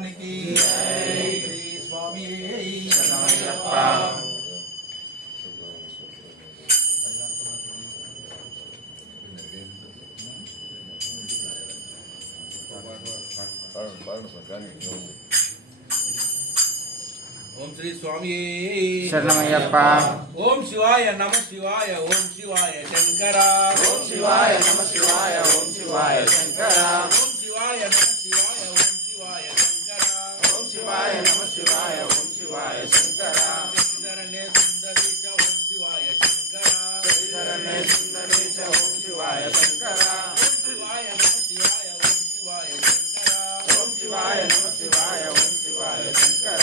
భగవానికి శ్రీ స్వామి శరణమయ్యప్ప. ఓం శ్రీ స్వామి శరణమయ్యప్ప. ఓం శివాయ నమ శివాయ ఓం శివాయ శంకర ఓం శివాయ నమ శివాయ ఓం శివాయ శంకర. ఓం శివాయ నమ శివాయ ఓం శివాయ శంకర ఓం శివాయ నమ శివాయ ఓం శివాయ శంకర. శరణే సుందరీశ ఓం శివాయ శంకర శ్రీధరణే సుందరీశ ఓం శివాయ శంకర. ఓం శివాయ నమ శివాయ ఓం శివాయ శంకర ఓం శివాయ నమ శివాయ ఓం శివాయ శంకర.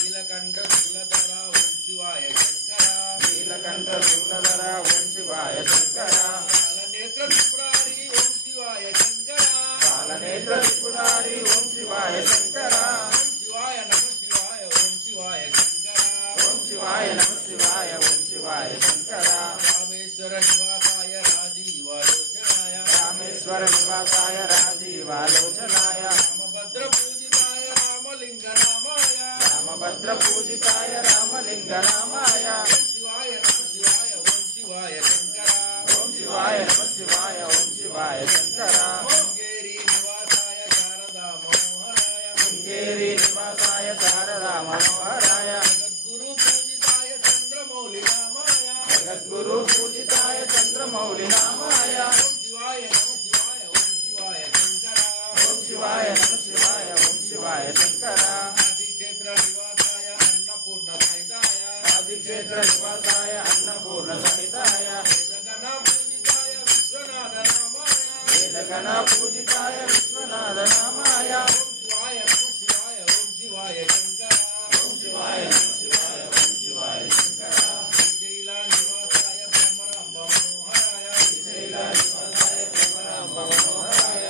నీలకంఠ శూలధర ఓం శివాయ శంకర నీలకంఠ శూలధర ఓం శివాయ శంకర. కాలనేత్ర త్రిపురారి ఓం శివాయ శంకర కాలనేత్ర త్రిపురారి ఓం శివాయ శంకర. ఓం శివాయ నమ శివాయ ఓం శివాయ శంకర ఓం శివాయ నమ శివాయ ఓం శివాయ శంకర. రామేశ్వర నివాసాయ రాజీవాలోచనాయ రామేశ్వర నివాసాయ రాజీవాలోచనాయ రామభద్ర పూజితాయ రామలింగ నామాయ రామభద్ర పూజితాయ రామలింగ నామాయ. ఓం శివాయ నమ శివాయ ఓం శివాయ శంకర ఓం శివాయ నమ శివాయ ఓం శివాయ శంకర. శృంగేరి నివాసాయ శారదా మనోహరాయ శృంగేరి నివాసాయ శారదా మనోహరాయ జగద్గురు పూజితాయ చంద్రమౌళి నామాయ జగద్గురు పూజితాయ చంద్రమౌళి నామాయ. ఓం శివాయ నమ శివాయ ఓం శివాయ శంకర ఓం శివాయ నమ శివాయ ఓం శివాయ శంకర. ఆదిక్షేత్ర నివాసాయ అన్నపూర్ణ సహితాయ ఆదిక్షేత్ర నివాసాయ అన్నపూర్ణ సహితాయ వేదగణ పూజితాయ విశ్వనాథ నామాయ వేదగణ పూజితాయ విశ్వనాథ నామాయ. ఓం శివాయ నమ శివాయ ఓం శివాయ శంకర ఓం శివాయ నమ శివాయ ఓం శివాయ శంకర. శ్రీశైల నివాసాయ భ్రమరాంబ మనోహరాయ శ్రీశైల నివాసాయ భ్రమరాంబ మనోహరాయ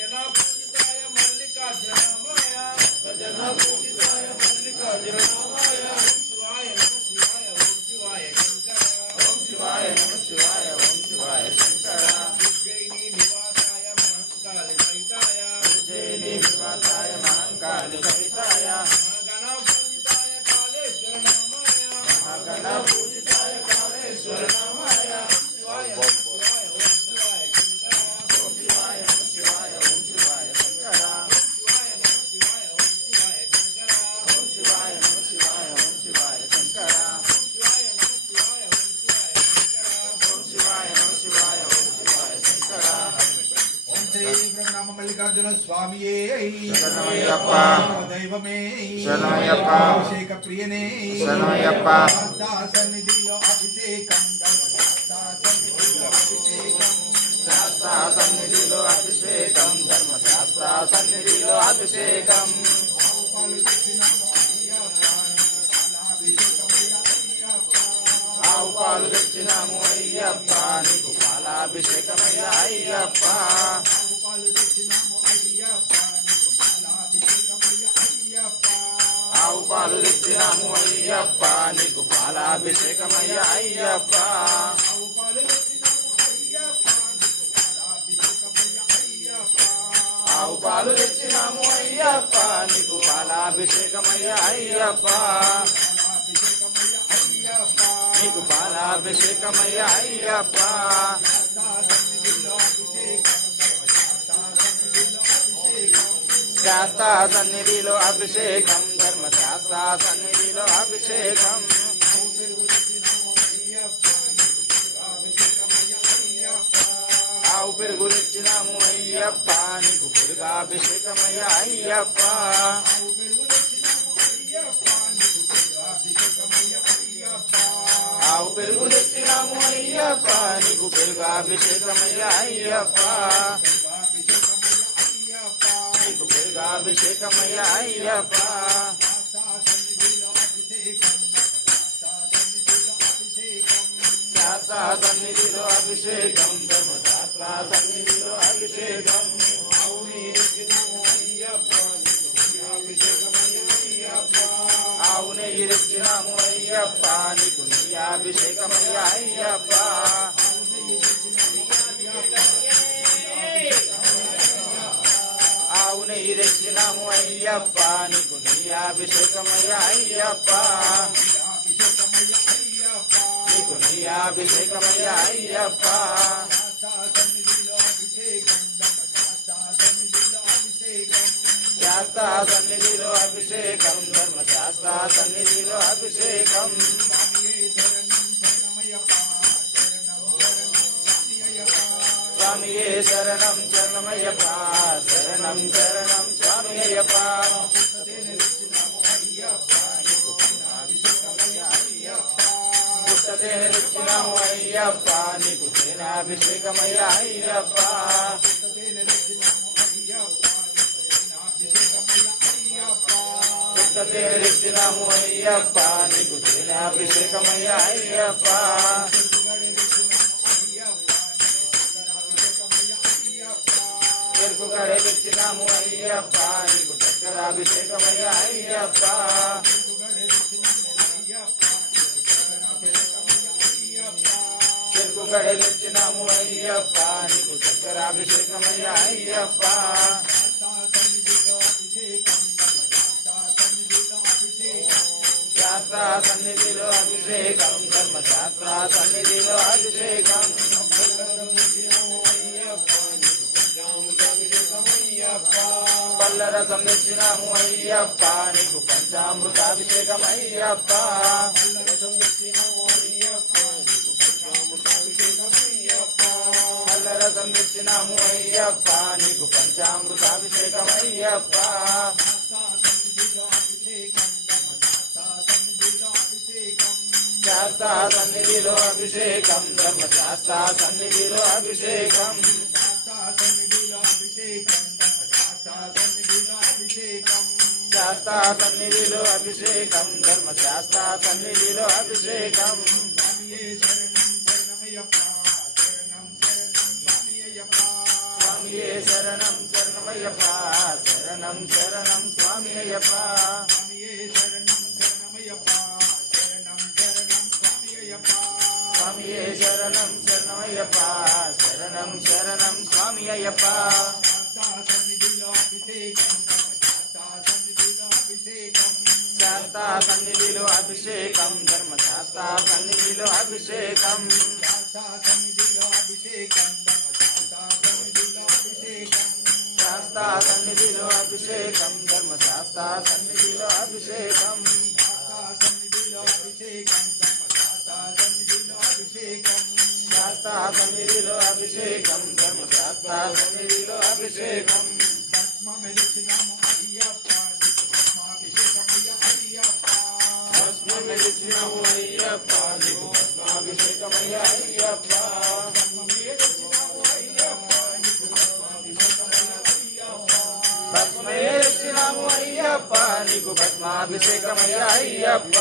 జన పూజితాయ మల్లికార్జున నామాయ భజన పూజితాయ మల్లికార్జున నామాయ. ఓం శివాయ నమ శివాయ ఓం శివాయ శంకర ఓం శివాయ నమ శివాయ ఓం శివాయ శంకర. ఉజ్జయిని నివాసాయ మహంకాళి సహితాయ ఉజ్జయిని నివాసాయ మహంకాళి సహితాయ మహాగణ పూజితాయ కాళేశ్వర నామాయ మహాగణ పూజితాయ కాళేశ్వర నామాయ. శివాయ నమ శివాయ ఓం శివాయ శంకర ఓం శివాయ నమ శివాయ ఓం శివాయ శంకర. శివాయ నమ శివాయ ఓం శివాయ శంకర ఓం శివాయ నమ శివాయ ఓం శివాయ శంకర. శివాయ నమ శివాయ ఓం శివాయ శంకర ఓం శివాయ నమ శివాయ ఓం శివాయ శంకర. ఓం శ్రీ బ్రహ్మ మల్లికార్జున స్వామియే శరణమయ్యప్ప. దైవమే శరణమయ్యప్ప. అభిషేక ప్రియనే శరణమయ్యప్ప. సన్నిధిలో అభిషేకం సన్నిధిలో అభిషేకం శాస్త్ర సన్నిధిలో అభిషేకం ధర్మశాస్త్ర సన్నిధిలో అభిషేకం. ఆవు పాలు తెచ్చినాము అయ్యప్ప నీకు పాలాభిషేకమయ్య అయ్యప్ప. ఆవు పాలు తెచ్చినాము అయ్యప్ప నీకు పాలాభిషేకమయ్య అయ్యప్ప. ఆవు పాలు తెచ్చినాము అయ్యప్ప నీకు పాలాభిషేకమయ్య అయ్యప్ప. నీకు పాలాభిషేకమయ్య అయ్యప్ప. శాస్త్ర సన్నిధిలో అభిషేకం ధర్మశాస్త్ర సన్నిధిలో అభిషేకం. ఆవు పెరుగు తెచ్చినాము అయ్యప్ప నీకు పెరుగాభిషేకమయ్య అయ్యప్ప. ఆవు పెరుగు తెచ్చినాము అయ్యప్ప నీకు పెరుగాభిషేకమయ్య అయ్యప్ప. నీకు పెరుగాభిషేకమయ్య అయ్యప్ప. శాస్త్ర సన్నిధిలో అభిషేకం ధర్మశాస్త్ర సన్నిధిలో అభిషేకం. ఆవు నెయ్యి తెచ్చినాము అయ్యప్ప నీకు నెయ్యాభిషేకమయ్య అయ్యప్ప. ఆవు నెయ్యి తెచ్చినాము అయ్యప్ప నీకు నెయ్యాభిషేకమయ్యా అయ్యప్ప అభిషేకమయ్య అయ్యప్ప నీకు నెయ్యాభిషేకమయ్యా అయ్యప్ప సన్నిధిలో అభిషేకం సన్నిధిలో అభిషేకం శాస్త్ర సన్నిధిలో అభిషేకం ధర్మశాస్త్ర సన్నిధిలో అభిషేకం స్వామియే శరణం శరణమయ్యప్ప స్వామియే శరణం శరణమయ్యప్ప శరణం శరణం స్వామి అయ్యప్ప పుట్టతేనె తెచ్చినాము అయ్యప్ప నీకు తేనాభిషేకమయ్యా అయ్యప్ప పుట్టతేనె తెచ్చినాము అయ్యప్ప నీకు తేనాభిషేకమయ్యా అయ్యప్ప చెరుకు కడే తెచ్చినాము అయ్యప్ప నీకు చక్కెరాభిషేకమయ్యా అయ్యప్ప చెరుకు కడే తెచ్చినాము అయ్యప్ప నీకు చక్కెరాభిషేకమయ్యా అయ్యప్ప శాస్త్ర సన్నిధిలో అభిషేకం ధర్మశాస్త్ర సన్నిధిలో అభిషేకం పల్లరసం తెచ్చినాము అయ్యప్ప నీకు పంచామృతాభిషేకం అయ్యప్ప పల్లరసం తెచ్చినాము అయ్యప్ప నీకు పంచామృతాభిషేకం అయ్యప్ప శాస్త్ర సన్నిధిలో అభిషేకం ధర్మశాస్త్ర సన్నిధిలో అభిషేకం శాస్త్ర సన్నిధిలో అభిషేకం ధర్మశాస్త్ర సన్నిధిలో అభిషేకం స్వామియే శరణం శరణమయ్యప్ప శరణం శరణం స్వామి అయ్యప్ప స్వామియే శరణం శరణమయ్యప్ప శరణం శరణం స్వామి అయ్యప్ప శాస్త్ర సన్నిధిలో అభిషేకం ధర్మశాస్త్ర సన్నిధిలో అభిషేకం శాస్త్ర సన్నిధిలో అభిషేకం ధర్మశాస్త్ర సన్నిధిలో అభిషేకం శాస్త్ర సన్నిధిలో అభిషేకం ధర్మశాస్త్ర సన్నిధిలో అభిషేకం భస్మ మెలిచినాము అయ్యప్ప నీకు భస్మాభిషేకమయ్యా అయ్యప్ప భస్మే తెచ్చినాము అయ్యప్ప నీకు భస్మాభిషేకమయ్యా అయ్యప్ప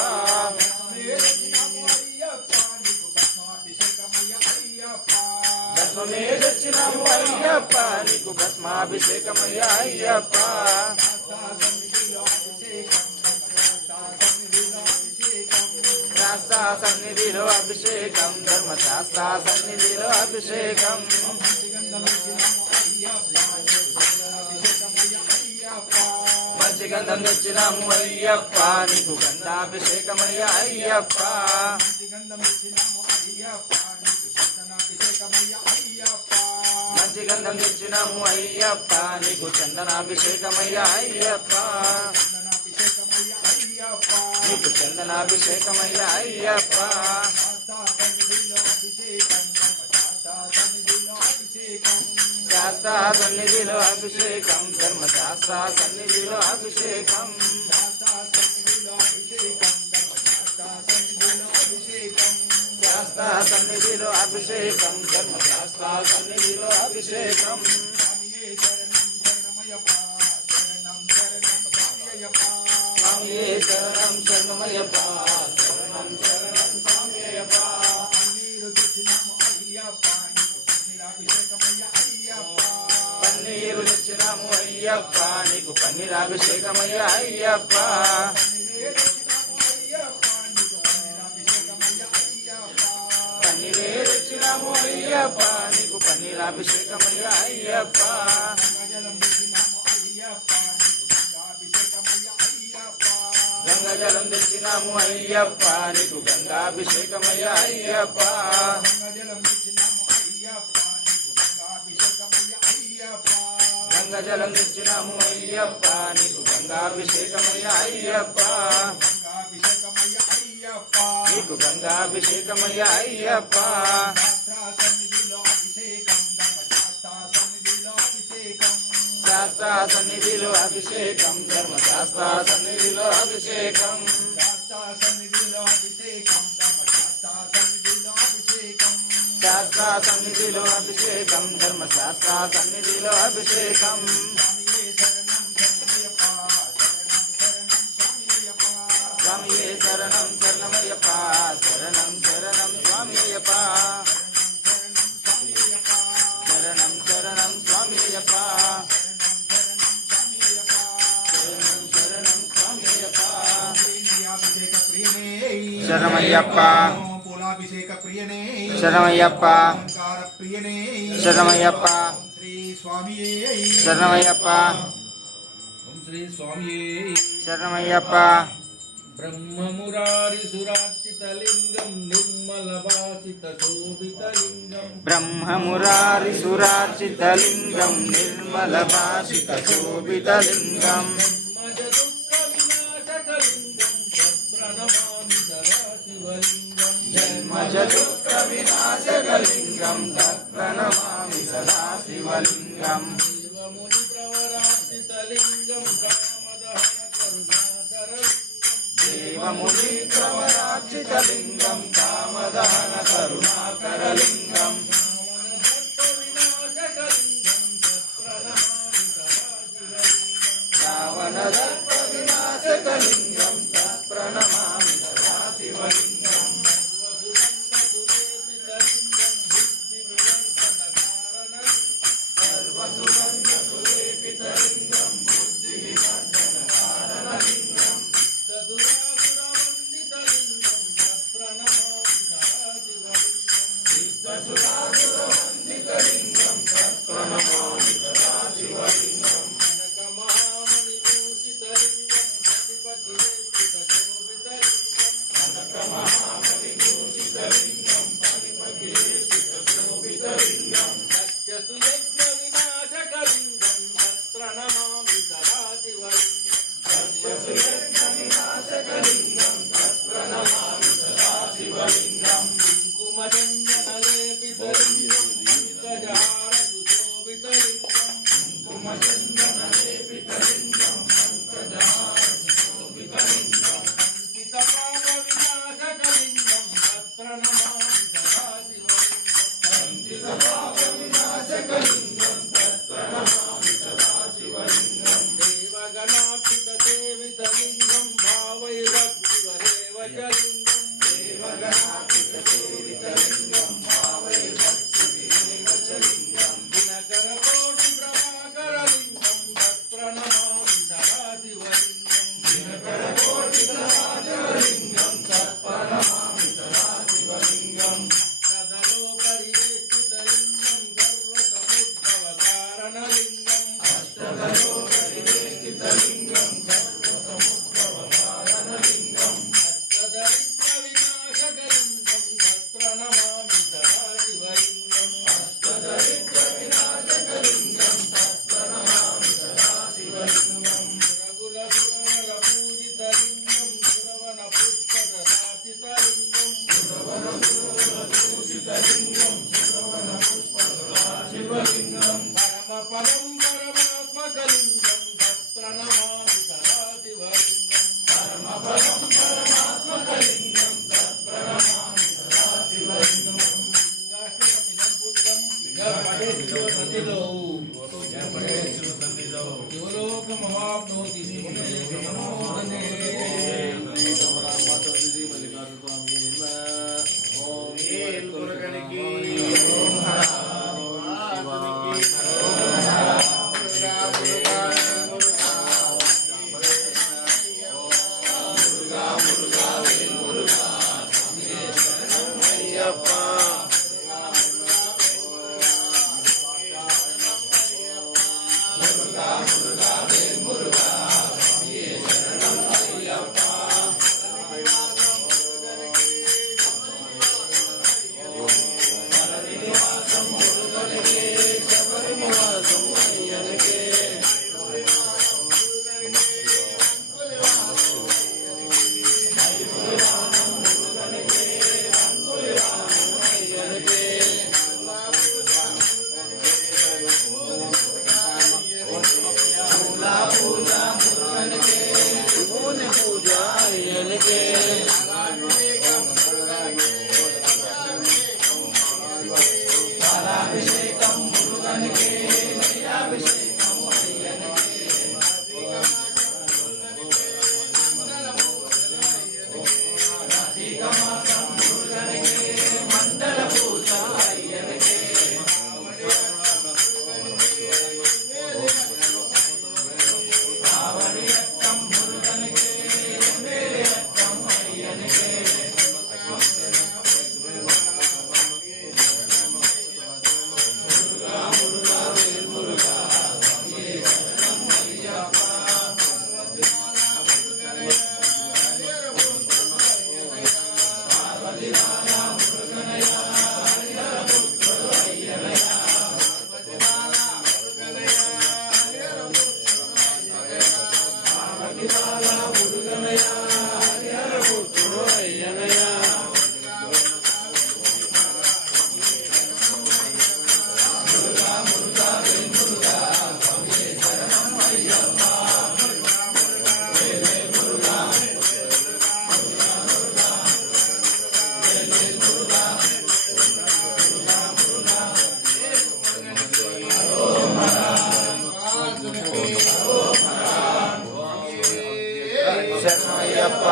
భస్మే తెచ్చినాము అయ్యప్ప నీకు భస్మాభిషేకమయ్యా అయ్యప్ప శాస్త్ర సన్నిధిలో అభిషేకం ధర్మశాస్త్ర సన్నిధిలో అభిషేకం మంచి గంధం తెచ్చినాము అయ్యప్ప నీకు గంధాభిషేకమయ్యా అయ్యప్ప మంచి గంధం తెచ్చినాము అయ్యప్ప నీకు చందనాభిషేకమయ్యా అయ్యప్ప నీకు చందనాభిషేకమయ్యా అయ్యప్ప శాస్త్ర సన్నిధిలో అభిషేకం ధర్మశాస్త్ర సన్నిధిలో అభిషేకం శాస్త్ర సన్నిధిలో అభిషేకం ధర్మశాస్త్ర సన్నిధిలో అభిషేకం స్వామియే శరణం శరణమయ్యప్ప శరణం శరణం స్వామి అయ్యప్ప పన్నీరు తెచ్చినాము అయ్యప్ప నీకు పన్నీరాభిషేకమయ్యా అయ్యప్ప పన్నీరే తెచ్చినాము అయ్యప్ప నీకు పన్నీరాభిషేకమయ్యా అయ్యప్ప గంగాజలం తెచ్చినాము అయ్యప్ప నీకు గంగాభిషేకమయ్య అయ్యప్ప గంగాజలం తెచ్చినాము అయ్యప్ప నీకు గంగాభిషేకమయ్య అయ్యప్ప నీకు గంగాభిషేకమయ్య అయ్యప్ప శాస్త్ర సన్నిధిలో అభిషేకం ధర్మశాస్త్ర సన్నిధిలో అభిషేకం శాస్త్ర సన్నిధిలో అభిషేకం ధర్మశాస్త్ర సన్నిధిలో అభిషేకం స్వామియే శరణం శరణమయ్యప్ప శరణం శరణం స్వామియప్ప శరణం శరణం స్వామియప్ప శరణం శరణం స్వామియప్ప శరణమయ్యప్ప పూలాభిషేక ప్రియనే శరణమయ్యప్ప అలంకార ప్రియనే శరణమయ్యప్ప శ్రీ స్వామియే శరణమయ్యప్ప ఓం శ్రీ స్వామియే శరణమయ్యప్ప బ్రహ్మమురారి సురార్చితలింగం నిర్మల భాషిత శోభితలింగం బ్రహ్మమురారి సురార్చితలింగం నిర్మల భాషిత శోభితలింగం మజ దుఃఖ వినాశకలింగం ప్రణమామి సదా శివలింగం జన్మజ దుఃఖ వినాశకలింగం తత్ప్రణమామి సదా శివలింగం దేవముని ప్రవరార్చితలింగం కామదహన కరుణాకరలింగం దేవముని ప్రవరార్చితలింగం కామదహన కరుణాకరలింగం రావణ దర్ప వినాశకలింగం రావణ దర్ప వినాశకలింగం తత్ప్రణమామి సదా శివలింగం సర్వసుగంధ సులేపితలింగం బుద్ధి వివర్ధన కారణలింగం సిద్ధసురాసురవందితలింగం తత్ప్రణమామి సదా శివలింగం తత్ప్రణమామి సదా శివలింగం కనక మహామణి భూషితలింగం పతిపతిరేషిత శోభితలింగం కనక మహామణి భూషితలింగం పతిపతిరేషిత శోభితలింగం సత్యసుయజ్ఞ వినాశకలింగం తత్ప్రణమామి సదా శివలింగం సత్యసుయజ్ఞ వినాశకలింగం తత్ప్రణమామి సదా శివలింగం కుంకుమచందనలేపితలింగం పంకజహార సుశోభితలింగం కుంకుమచందనలేపితలింగం పంకజహార శోభితలింగం అంకితపాద వినాశకలింగం తత్ప్రణమామి సదా శివలింగం పంకితపాప వినాశకలింగం తత్ప్రణమామి సదా శివలింగం దేవగణాక్షిత సేవితలింగం భావైరగ్నివరేవ చలింగం దేవగణార్పిత సేవితలింగం భావై భక్తి వివేకచలింగం దినకర కోటి ప్రభాకరలింగం తత్ప్రణమామి సదా శివలింగం దినకర కోటి రాజలింగం తత్ప్రణమామి సదా శివలింగం కదలో పరివేష్టితలింగం సర్వసముద్భవ కారణలింగం అష్టదలో పరివేష్టితలింగం సర్వసముద్భవ కారణలింగం అష్టదరిద్ర శరణమయ్యప్ప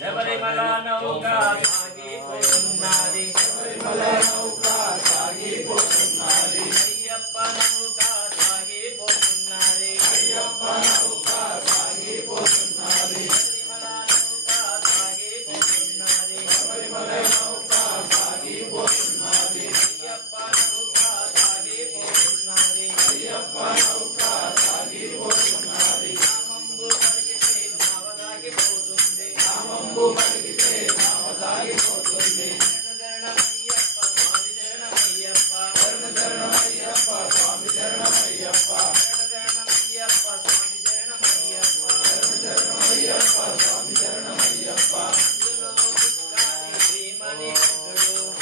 శబరిమల నౌక సాగిపోతున్నది అయ్యప్ప నౌక సాగిపోతున్నది శబరిమల నౌక సాగిపోతున్నది అయ్యప్ప నౌక సాగిపోతున్నది నామంబు పలికితే నావ సాగిపోతుంది శరణమయ్యప్ప స్వామి శరణమయ్యప్ప శరణమయ్యప్ప స్వామి శరణమయ్యప్ప శరణమయ్యప్ప స్వామి శరణమయ్యప్ప శరణమయ్యప్ప స్వామి శరణమయ్యప్ప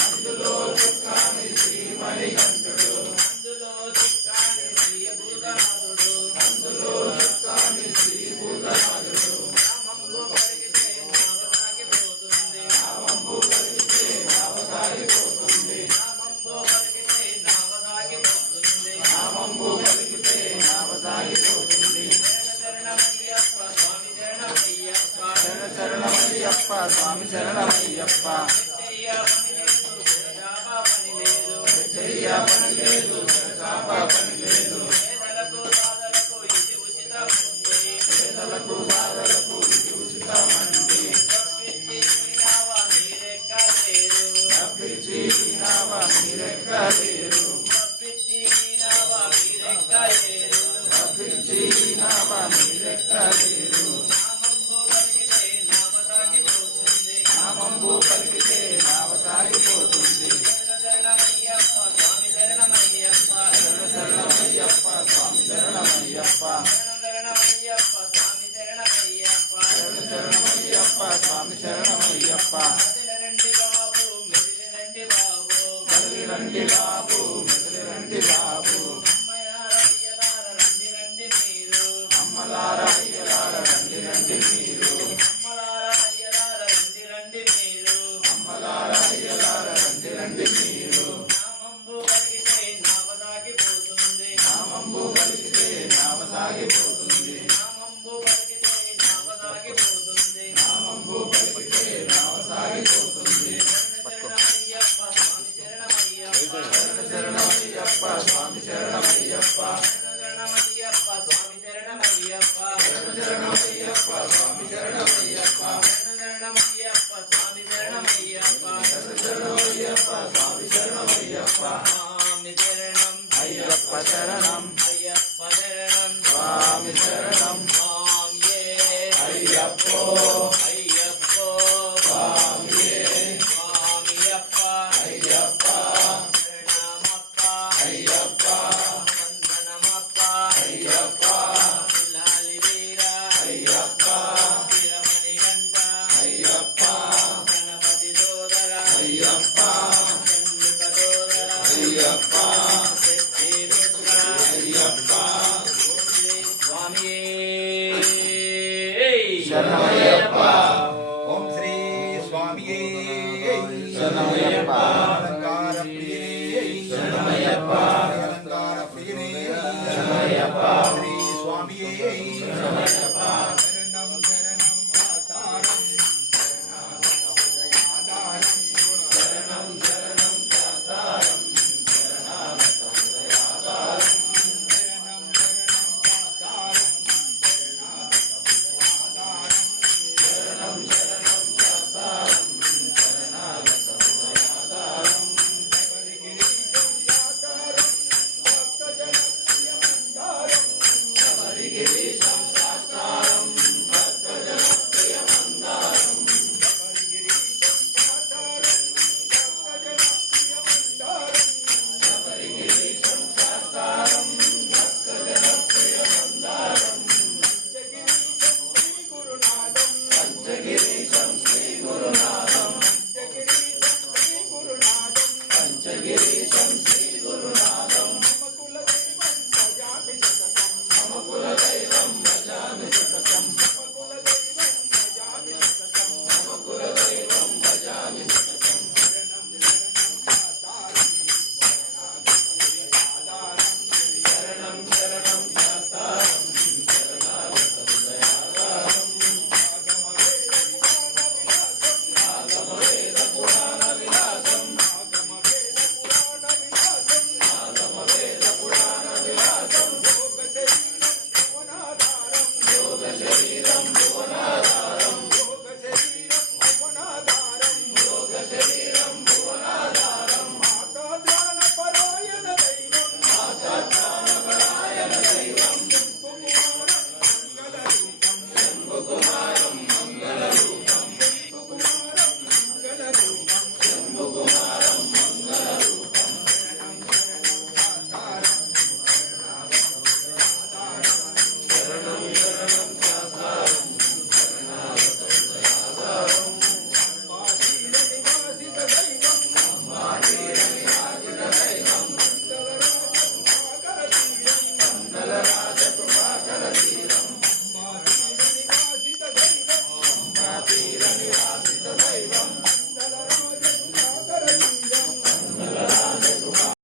అందులో దుఃఖాన్ని శ్రీమణికంఠుడు అందులో దుఃఖాన్ని శ్రీభూతనాథుడు అందులో దుఃఖాన్ని శ్రీభూతనాథుడు నామంబు పలికితే నావ సాగిపోతుంది నామంబు పలికితే నావ సాగిపోతుంది నామంబు పలికితే నావ సాగిపోతుంది నామంబు పలికితే నావ సాగిపోతుంది శరణమయ్యప్ప స్వామి శరణమయ్యప్ప శరణమయ్యప్ప స్వామి శరణమయ్యప్ప పెట్టయ్యా పని లేదు చాపా పని లేదు పేదలకు సాధలకు ఇది ఉచితమండి పేదలకు సాధలకు ఇది ఉచితమండి తప్పించి నావా మీరెక్కలేరు తప్పించి నావా మీరెక్కలేరు తప్పించి నావా మీరెక్కలేరు నామంబు పలికితే నావ సాగిపోతుంది శరణమయ్యప్ప స్వామి శరణమయ్యప్ప శరణమయ్యప్ప స్వామి శరణమయ్యప్ప శరణమయ్యప్ప స్వామి శరణమయ్యప్ప శరణమయ్యప్ప స్వామి శరణమయ్యప్ప మెదిలిరండి బాబు మెదిలిరండి బాబు మెదిలిరండి బాబు మెదిలిరండి బాబు అమ్మలార రండి మీరు అమ్మలార అయ్యలార రండి మీరు అమ్మలార అయ్యలార రండి మీరు అమ్మలార అయ్యలార రండి మీరు నామంబు పలికితే నావ సాగిపోతుంది నామంబు పలికితే నావ సాగిపోతుంది నామంబు పలికితే నావ సాగిపోతుంది నామంబు పలికితే నావ సాగిపోతుంది శరణమయ్యప్ప స్వామి శరణమయ్యప్ప శరణమయ్యప్ప స్వామి శరణమయ్యప్ప శరణమయ్యప్ప స్వామి శరణమయ్యప్ప శరణమయ్యప్ప స్వామి శరణమయ్యప్ప శరణమయ్యప్ప స్వామి శరణమయ్యప్ప శరణమయ్యప్ప స్వామి శరణమయ్యప్ప స్వామి శరణం అయ్యప్ప శరణం అయ్యప్ప శరణం స్వామి శరణం స్వామియే అయ్యప్పో అయ్యప్పో స్వామియే స్వామియప్ప అయ్యప్ప శరణమప్ప అయ్యప్ప వందనమప్ప అయ్యప్ప లాలి వీర అయ్యప్ప వీరమణి గంట అయ్యప్ప గణపతి సోదర అయ్యప్ప చంద్రుక సోదర అయ్యప్ప రుద్ర అయ్యప్ప స్వామియే శరణమయ్యప్ప